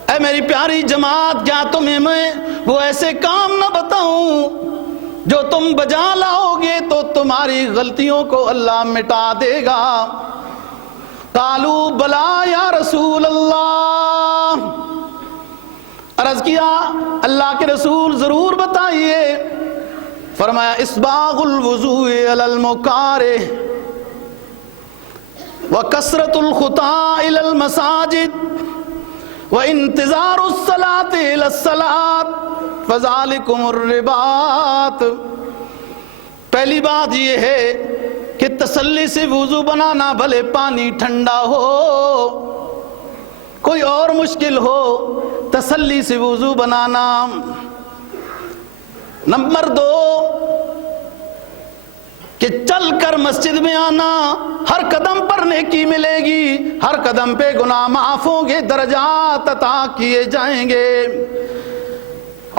اے میری پیاری جماعت، کیا تمہیں میں وہ ایسے کام نہ بتاؤں جو تم بجا لاؤ گے تو تمہاری غلطیوں کو اللہ مٹا دے گا. قالوا بلا یا رسول اللہ. عرض کیا اللہ کے رسول ضرور بتائیے. فرمایا اسباغ الوضوء علی المکارہ وکثرۃ الخطی الی المساجد وانتظار الصلاۃ الی الصلاۃ فذلکم الرباط. پہلی بات یہ ہے کہ تسلی سے وضو بنانا، بھلے پانی ٹھنڈا ہو، کوئی اور مشکل ہو، تسلی سے وضو بنانا. نمبر 2 کہ چل کر مسجد میں آنا، ہر قدم پر نیکی ملے گی، ہر قدم پہ گناہ معاف ہوں گے، درجات عطا کیے جائیں گے.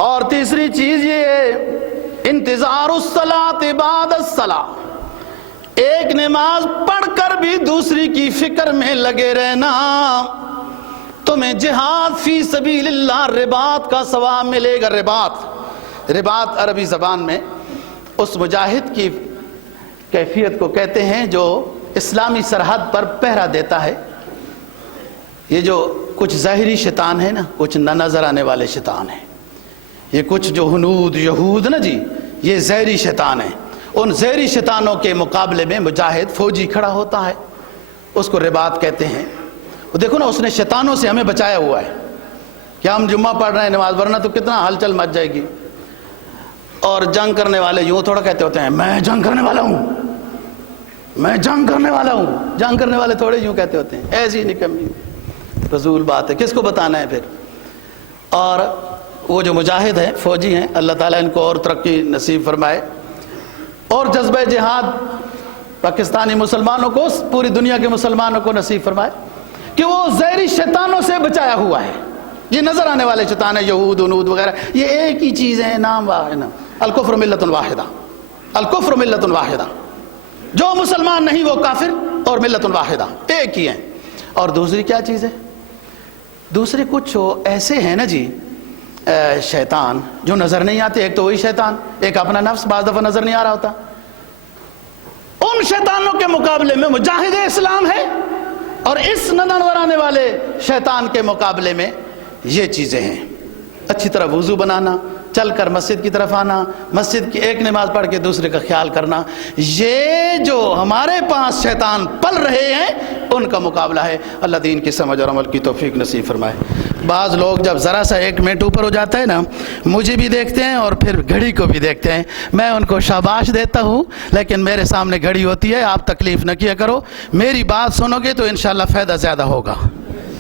اور تیسری چیز یہ ہے انتظار الصلاۃ بعد الصلاۃ، ایک نماز پڑھ کر بھی دوسری کی فکر میں لگے رہنا. تمہیں جہاد فی سبیل اللہ رباط کا ثواب ملے گا. رباط عربی زبان میں اس مجاہد کی کیفیت کو کہتے ہیں جو اسلامی سرحد پر پہرا دیتا ہے. یہ جو کچھ ظاہری شیطان ہے نا، کچھ نہ نظر آنے والے شیطان ہیں، یہ کچھ جو ہنود یہود نا جی، یہ ظاہری شیطان ہیں. ان ظاہری شیطانوں کے مقابلے میں مجاہد فوجی کھڑا ہوتا ہے، اس کو رباط کہتے ہیں. وہ دیکھو نا، اس نے شیطانوں سے ہمیں بچایا ہوا ہے کہ ہم جمعہ پڑھ رہے ہیں نماز، ورنہ تو کتنا ہلچل مچ جائے گی. اور جنگ کرنے والے یوں تھوڑا کہتے ہوتے ہیں میں جنگ کرنے والا ہوں، میں جنگ کرنے والا ہوں. جنگ کرنے والے تھوڑے یوں کہتے ہوتے ہیں، ایسی نکمی فضول بات ہے، کس کو بتانا ہے پھر. اور وہ جو مجاہد ہیں، فوجی ہیں، اللہ تعالیٰ ان کو اور ترقی نصیب فرمائے اور جذبہ جہاد پاکستانی مسلمانوں کو، پوری دنیا کے مسلمانوں کو نصیب فرمائے کہ وہ ظاہری شیطانوں سے بچایا ہوا ہے. یہ نظر آنے والے شیطان ہیں، یہود انود وغیرہ، یہ ایک ہی چیز ہے، نام واحد. الکفر ملت واحدہ، الکفر ملت واحدہ. جو مسلمان نہیں وہ کافر، اور ملت واحدہ ایک ہی ہیں. اور دوسری کیا چیز ہے؟ دوسرے کچھ ایسے ہیں نا جی شیطان جو نظر نہیں آتے. ایک تو وہی شیطان، ایک اپنا نفس بعض دفعہ نظر نہیں آ رہا ہوتا. ان شیطانوں کے مقابلے میں مجاہد اسلام ہے، اور اس نظر آنے والے شیطان کے مقابلے میں یہ چیزیں ہیں. اچھی طرح وضو بنانا، چل کر مسجد کی طرف آنا، مسجد کی ایک نماز پڑھ کے دوسرے کا خیال کرنا، یہ جو ہمارے پاس شیطان پل رہے ہیں ان کا مقابلہ ہے. اللہ دین کی سمجھ اور عمل کی توفیق نصیب فرمائے. بعض لوگ جب ذرا سا 1 منٹ اوپر ہو جاتا ہے نا، مجھے بھی دیکھتے ہیں اور پھر گھڑی کو بھی دیکھتے ہیں. میں ان کو شاباش دیتا ہوں، لیکن میرے سامنے گھڑی ہوتی ہے. آپ تکلیف نہ کیا کرو، میری بات سنو گے تو انشاءاللہ فائدہ زیادہ ہوگا.